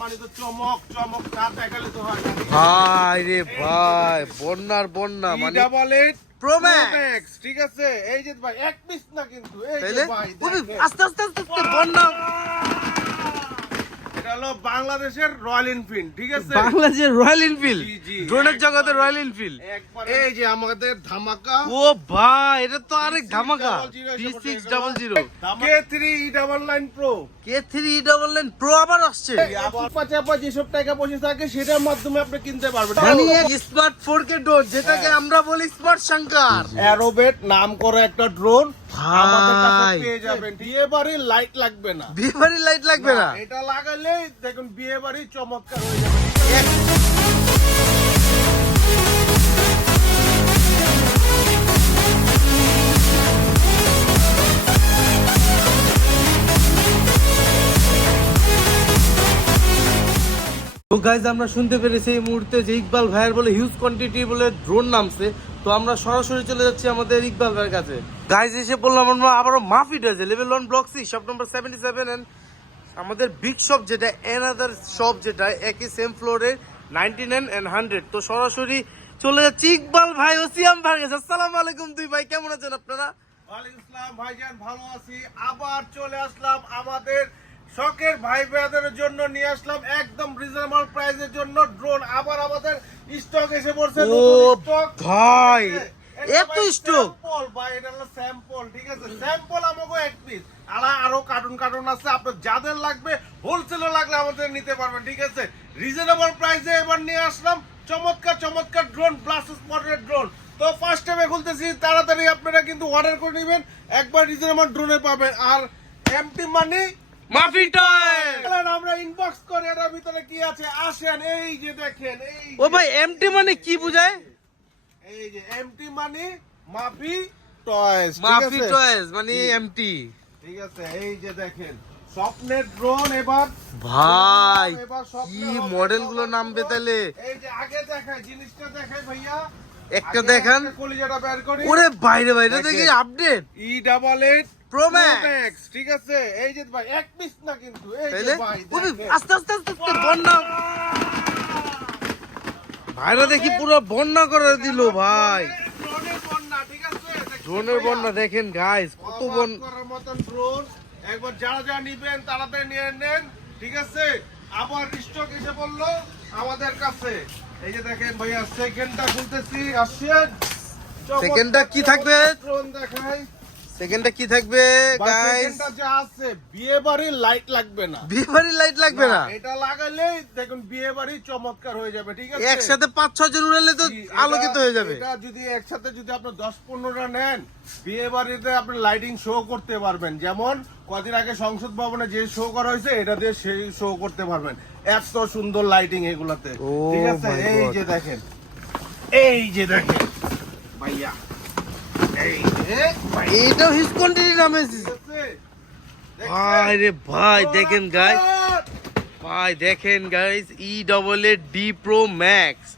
মানে তো চমক চমক দেখালে তো হয় ভাই রে ভাই বন্যার বন্যা মানে বলে Pro ঠিক আছে? এই যে ভাই এক পিস না কিন্তু এই যে ভাই আস্তে আস্তে আস্তে বন্যা। এটা হলো বাংলাদেশের রয়্যাল এনফিল্ড ঠিক আছে? বাংলাদেশের রয়্যাল এনফিল্ড? ড্রোনের একবারে। জগতে রয়্যাল এনফিল্ড? এই যে আমাদের ধামাকা। ও ভাই এটা তো আরেক ধামাকা। নাইন প্রো আবার আসছে। যেসব টাকা পয়সা থাকে সেটার মাধ্যমে আপনি কিনতে পারবেন। স্মার্ট ফোর কে ড্রোন যেটাকে আমরা বলি স্মার্ট শঙ্কর অ্যারোবেট নাম করা একটা ড্রোন ভাই। পেয়ে যাবেন। বিয়ে বাড়ির লাইট লাগবে না। বিয়ে লাইট লাগবে না এটা লাগালে দেখুন বিয়ে বাড়ি চমৎকার হয়ে যাবে। তো গাইজ আমরা শুনতে পেরেছি এই মুহূর্তে যে ইকবাল ভাইয়ের বলে হিউজ কোয়ান্টিটি বলে ড্রোন নামছে। তো আমরা সরাসরি চলে যাচ্ছি আমাদের ইকবাল ভাইয়ের কাছে। গাইজ এসে বললাম আমরা আবারও মাফিট হয়েছে। Level one block C shop number seventy seven and আমাদের বিগ শপ যেটা এনাদার শপ যেটা একই সেম ফ্লোরে নাইনটি নাইন অ্যান্ড হান্ড্রেড তো সরাসরি চলে যাচ্ছি ইকবাল ভাই ও সিয়াম ভাইয়ের কাছে। আসসালামু আলাইকুম দুই ভাই কেমন আছেন আপনারা? ওয়ালাইকুম আসসালাম ভাইজান ভালো আছি। আবার চলে আসলাম আমাদের শখের ভাই ভাইদের জন্য নিয়ে আসলাম একদম রিজনেবল প্রাইসের জন্য ড্রোন আবার আমাদের স্টক এসে পড়ছে ও। ভাই এটা এত স্টক sample ভাই, এটা হলো sample, ঠিক আছে? স্যাম্পল আমাকে এক পিস আলা আরও কার্টুন কার্টুন আছে। আপনার যাদের লাগবে হোলসেলে লাগলে আমাদের নিতে পারবেন ঠিক আছে? রিজনেবল প্রাইসে এবার নিয়ে আসলাম। চমৎকার চমৎকার ড্রোন ব্লাস্ট স্পটের ড্রোন তো ফার্স্ট টাইমে খুলতেছি তাড়াতাড়ি আপনারা কিন্তু অর্ডার করে নেবেন। একবার রিজনেবল ড্রোনে পাবেন। আর এমটি মানি মাফি টয়! আমরা ইনবক্স করে এটার ভিতরে কি আছে? আসেন এই যে দেখেন এই ও ভাই এমটি মানে কি বুঝায়? এই যে এমটি মানি মাফি টয়েস মাফি টয়েস মানে এমটি ঠিক আছে এই যে দেখেন স্বপ্নের ড্রোন এবার। ভাই কি মডেলগুলো নামবে তাহলে এই যে আগে দেখায় জিনিসটা দেখায় ভাইয়া। একটা দেখান। কলিজাটা বের করি। ওরে বাইরে বাইরে দেখি update. E double eight pro max ঠিক আছে? এই যে ভাই এক পিস না কিন্তু এই যে ভাই আস্তে আস্তে আস্তে আস্তে বন্যা। ভাইরা দেখি পুরো বন্যা করে দিল ভাই। ড্রোনের বন্যা দেখেন গাইস কত বন করার মতন ড্রোন একবার যারা যারা নিবেন তাড়াতাড়ি নিয়ে নেন ঠিক আছে? আবার স্টক এসে বলল আমাদের কাছে। এই যে দেখেন ভাইয়া সেকেন্ডটা খুলতেছি আসছেন? সেকেন্ডটা কি থাকবে? দেখাই। সেকেন্ডটা কি থাকবে গাইস সেকেন্ডটা যা আছে বিয়ে বাড়ির লাইট লাগবে না। বিয়ে বাড়ির লাইট লাগবে না এটা লাগালে দেখুন বিয়ে বাড়ি চমৎকার হয়ে যাবে ঠিক আছে? একসাথে পাঁচ ছয় জন উড়ালে তো আলোকিত হয়ে যাবে। এটা যদি একসাথে যদি আপনি দশ পনেরোটা নেন বিয়ে বাড়িতে আপনি লাইটিং শো করতে পারবেন। যেমন কদিন আগে সংসদ ভবনে যে শো করা হয়েছে এটা দিয়ে সেই শো করতে পারবেন। এত সুন্দর লাইটিং এগুলাতে। ও ঠিক আছে? এই যে দেখেন। এই যে দেখেন। ভাইয়া এইটাও কোয়ান্টিটি নামে ভাই রে ভাই দেখেন গাইস ভাই দেখেন guys E double A D pro max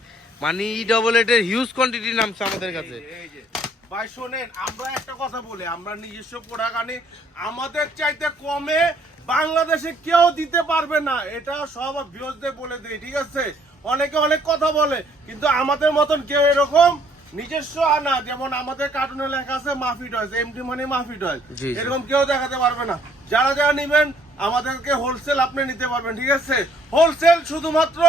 মানে ই ডবল এর হিউজ কোয়ান্টিটি নামছে আমাদের কাছে। ভাই শোনেন আমরা একটা কথা বলি। আমরা নিজস্ব প্রোডাক্ট আনি। আমাদের চাইতে কমে বাংলাদেশে কেউ দিতে পারবে না। এটা সব ভিউজদের বলে দেই ঠিক আছে? অনেকে অনেক কথা বলে কিন্তু আমাদের মতন কেউ এরকম নিজস্ব আনা যেমন আমাদের কার্টুনে লেখা আছে মাফি টয়েস এমটি মানে মাফি টয়েস। এরকম কেউ দেখাতে পারবে না। যারা যারা নিবেন আমাদেরকে হোলসেল আপনি নিতে পারবেন ঠিক আছে? হোলসেল শুধুমাত্র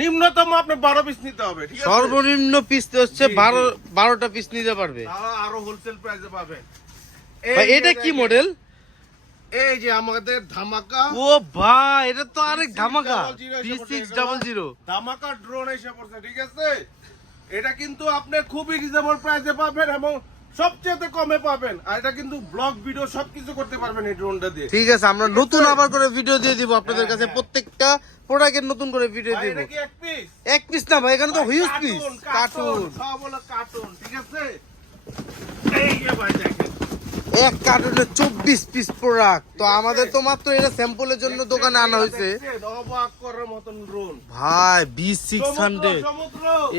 নিম্নতম আপনি বারো পিস নিতে হবে সর্বনিম্ন পিস হচ্ছে। বারো বারোটা পিস নিতে পারবে। আরও হোলসেল প্রাইসে পাবে। এটা কি মডেল এই যে আমাদের ধামাকা ও ভাই এটা তো আরেক ধামাকা। P600 ডাবল জিরো ধামাকা ড্রোন এসে পড়ছে ঠিক আছে? এটা কিন্তু আপনি খুবই রিজনেবল প্রাইসে পাবেন এবং সবচেয়ে কমে পাবেন। আর এটা কিন্তু ব্লগ ভিডিও সবকিছু করতে পারবেন এই ড্রোনটা দিয়ে। ঠিক আছে আমরা নতুন আবার করে ভিডিও দিয়ে দিব আপনাদের হ্যাঁ, কাছে। হ্যাঁ। প্রত্যেকটা প্রোডাক্টের নতুন করে ভিডিও ভাই, দিব। এক পিস এক পিস না ভাই এখানে তো হিউজ পিস কার্টুন সব হলো কার্টুন ঠিক আছে? এই যে ভাই দেখেন। এক কার্টুনে চব্বিশ পিস প্রোডাক্ট তো আমাদের তো মাত্র এটা স্যাম্পলের জন্য দোকানে আনা হয়েছে। ভাই বি সিক্স হান্ড্রেড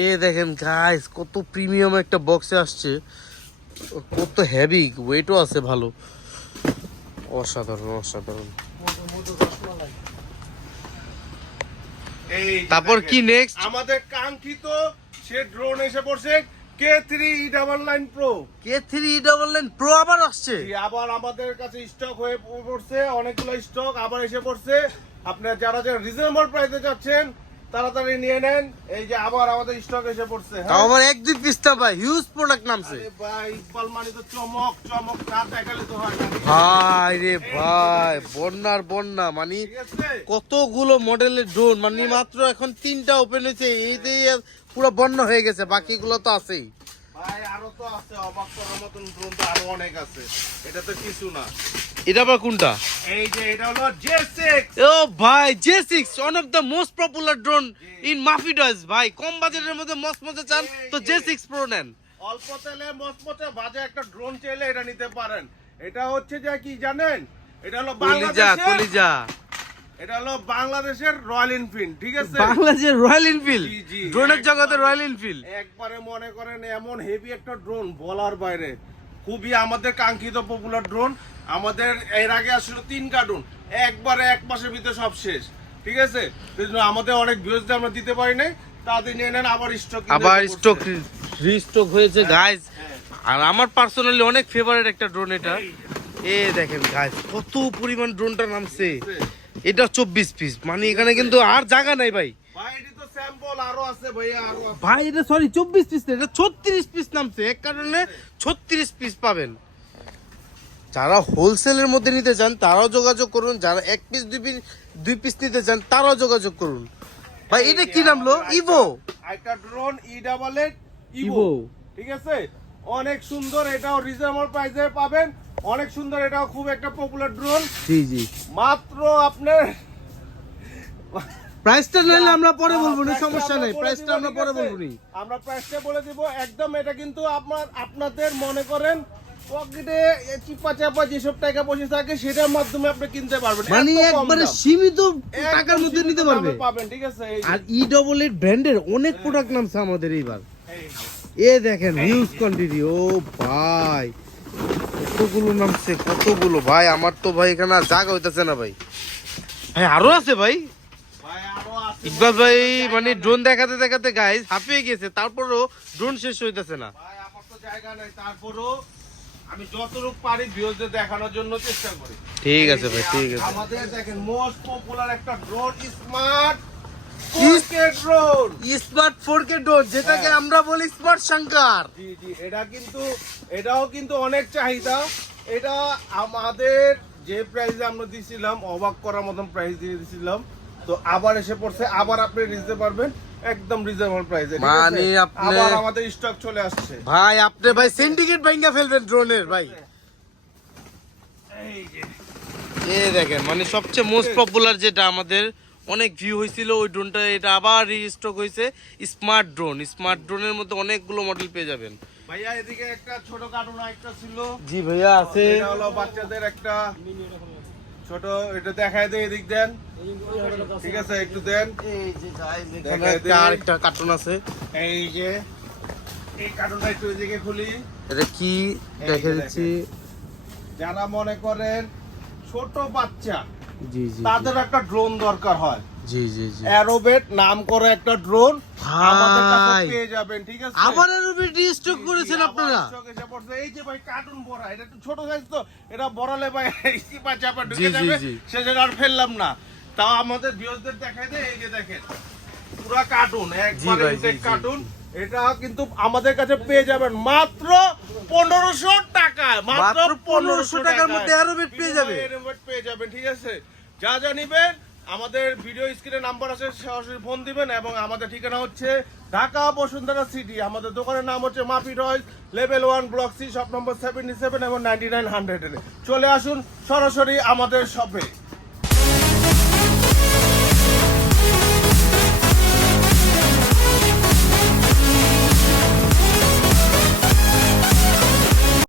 এ দেখেন গাইস কত প্রিমিয়াম একটা বক্সে আসছে। কত হেভি ওয়েটও আছে ভালো। অসাধারণ অসাধারণ। তারপর কি নেক্সট আমাদের কাঙ্ক্ষিত সে ড্রোন এসে পড়ছে K three double nine pro K three double nine pro আবার আসছে। আবার আমাদের কাছে স্টক হয়ে পড়ছে অনেকগুলো স্টক আবার এসে পড়ছে। আপনারা যারা যারা রিজনেবল প্রাইসে যাচ্ছেন তাড়াতাড়ি নিয়ে নেন। এই যে আবার আমাদের স্টক এসে পড়ছে হ্যাঁ? আবার এক দুই পিস্তা ভাই হিউজ প্রোডাক্ট নামছে। আরে ভাই ইকবাল মানে তো চমক চমক না দেখালে তো হয় ভাই রে ভাই বন্যার বন্যা মানে কতগুলো মডেলের ড্রোন মানে মাত্র এখন তিনটা ওপেন হয়েছে। এইতেই পুরো বন্যা হয়ে গেছে বাকিগুলো তো আছেই। ভাই আরও তো আছে অবাক করার মতন ড্রোন তো আরও অনেক আছে। এটা তো কিছু না। এটা আবার কোনটা? এই যে এটা হলো জে ও ভাই J six one of the most popular drone in মাফিডস ভাই। কম বাজেটের মধ্যে মস্ত মজা চান তো নেন। অল্প তেলে বাজে একটা ড্রোন চাইলে এটা নিতে পারেন। এটা হচ্ছে যে কি জানেন? এটা হলো কলিজা। এটা হলো বাংলাদেশের রয়্যাল এনফিল্ড ঠিক আছে? বাংলাদেশের রয়্যাল এনফিল্ড? ড্রোনের। জগতে রয়্যাল এনফিল্ড? একবারে মনে করেন এমন হেভি একটা ড্রোন বলার বাইরে। খুবই আমাদের কাঙ্ক্ষিত পপুলার ড্রোন আমাদের এর আগে আসলে তিন কার্টুন একবারে এক মাসের ভিতরে সব শেষ ঠিক আছে? আমাদের অনেক ভিউজ আমরা দিতে পারি নাই। তাদের নিয়ে নেন আবার স্টক আবার স্টক রিস্টক হয়েছে গাইজ হ্যাঁ। আর আমার পার্সোনালি অনেক ফেভারিট একটা ড্রোন এটা। এ দেখেন গাইজ কত পরিমাণ ড্রোনটা নামছে এটা চব্বিশ পিস মানে এখানে কিন্তু আর জায়গা নাই ভাই। ভাই এটি তো স্যাম্পল আরও আছে ভাইয়া আরও ভাই এটা সরি চব্বিশ পিস না এটা ছত্রিশ পিস নামছে। এক কারণে ছত্রিশ পিস পাবেন। যারা হোলসেলের মধ্যে নিতে চান তারাও যোগাযোগ করুন। যারা এক পিস দুই পিস দুই পিস নিতে চান তারাও যোগাযোগ করুন। ভাই এটা কি নামলো ইভো। একটা drone E double eight Evo. ঠিক আছে? অনেক সুন্দর এটাও রিজনেবল প্রাইসে পাবেন। অনেক সুন্দর এটাও খুব একটা পপুলার ড্রোন জি জি। মাত্র আপনার প্রাইসটা নিলে আমরা পরে বলব না সমস্যা আমরা প্রাইসটা আমরা পরে বলব আমরা প্রাইসটা বলে দিব। একদম এটা কিন্তু আপনার আপনাদের মনে করেন পকেটে চিপা চাপা যেসব টাকা পয়সা থাকে সেটার মাধ্যমে আপনি কিনতে পারবেন। মানে একবারে সীমিত টাকার মধ্যে নিতে পারবে। পাবেন ঠিক আছে? আর ই ডবল এইট ব্র্যান্ডের অনেক প্রোডাক্ট নামছে আমাদের এইবার। এ দেখেন হিউজ কোয়ান্টিটি ও ভাই কতগুলো নামছে কতগুলো? ভাই আমার তো ভাই এখানে আর জায়গা হইতেছে না ভাই। ভাই আরও আছে ভাই। ভাই আরও আছে ইকবাল ভাই মানে ড্রোন দেখাতে দেখাতে গাইস হাঁপিয়ে গেছে তারপরও ড্রোন শেষ হইতেছে না। ভাই আমার তো জায়গা নাই তারপরও আমি যতটুকু পারি ভিউজদের দেখানোর জন্য চেষ্টা করি। ঠিক আছে ভাই ঠিক আছে। আমাদের দেখেন মোস্ট পপুলার একটা drone smart smart four K drone যেটাকে আমরা বলি স্মার্ট শঙ্কর জি জি এটা কিন্তু এটাও কিন্তু অনেক চাহিদা। এটা আমাদের যে প্রাইসে আমরা দিছিলাম অবাক করার মতন প্রাইস দিয়ে দিছিলাম। তো আবার এসে পড়ছে আবার আপনি নিতে পারবেন একদম রিজনেবল প্রাইসে মানে আপনি- আবার আমাদের স্টক চলে আসছে। ভাই আপনি ভাই সিন্ডিকেট ভাঙ্গা ফেলবেন ড্রোনের ভাই। এই যে। দেখেন মানে সবচেয়ে মোস্ট পপুলার যেটা আমাদের অনেক ভিউ হয়েছিল ওই ড্রোনটা এটা আবার রিস্টক হয়েছে। স্মার্ট ড্রোন স্মার্ট ড্রোনের মধ্যে অনেকগুলো মডেল পেয়ে যাবেন। ভাইয়া এদিকে একটা ছোট কার্টুন একটা ছিল। জি ভাইয়া আছে। এটা হলো বাচ্চাদের একটা ছোট এটা দেখায় দেয় এদিক দেন। ঠিক আছে একটু দেন। এই যে guys, এখানে একটা আরেকটা কার্টুন আছে। এই যে এই কার্টুনটা একটু এদিকে খুলি। এটা কি দেখে দিচ্ছি যারা মনে করেন ছোট বাচ্চা তাদের একটা ড্রোন দরকার হয়। জি জি জি। অ্যারোবেট নাম করে একটা ড্রোন আমাদের কাছে ভাই। পেয়ে যাবেন ঠিক আছে? আবার রিস্টক করেছেন আপনারা? আবার এসে পড়ছে। এই যে ভাই কার্টুন বড়া এটা একটু ছোট সাইজ তো এটা বড়ালে ভাই চিপা চাপা ঢুকে যাবে আর ফেললাম না। তাও আমাদের ভিউজদের দেখাই দেয় এই যে দেখেন পুরা কার্টুন একবারে কার্টুন এটা কিন্তু আমাদের কাছে পেয়ে যাবেন মাত্র পনেরোশো টাকায় মাত্র 1500 টাকার মধ্যে Aerobat পেয়ে যাবে। Aerobat পেয়ে যাবেন ঠিক আছে? যা যা নিবেন আমাদের ভিডিও স্ক্রিনে নাম্বার আছে সরাসরি ফোন দিবেন এবং আমাদের ঠিকানা হচ্ছে ঢাকা বসুন্ধরা সিটি আমাদের দোকানের নাম হচ্ছে মাফি রয়েস level one block C shop number seventy seven এবং নাইনটি নাইন হান্ড্রেড চলে আসুন সরাসরি আমাদের শপে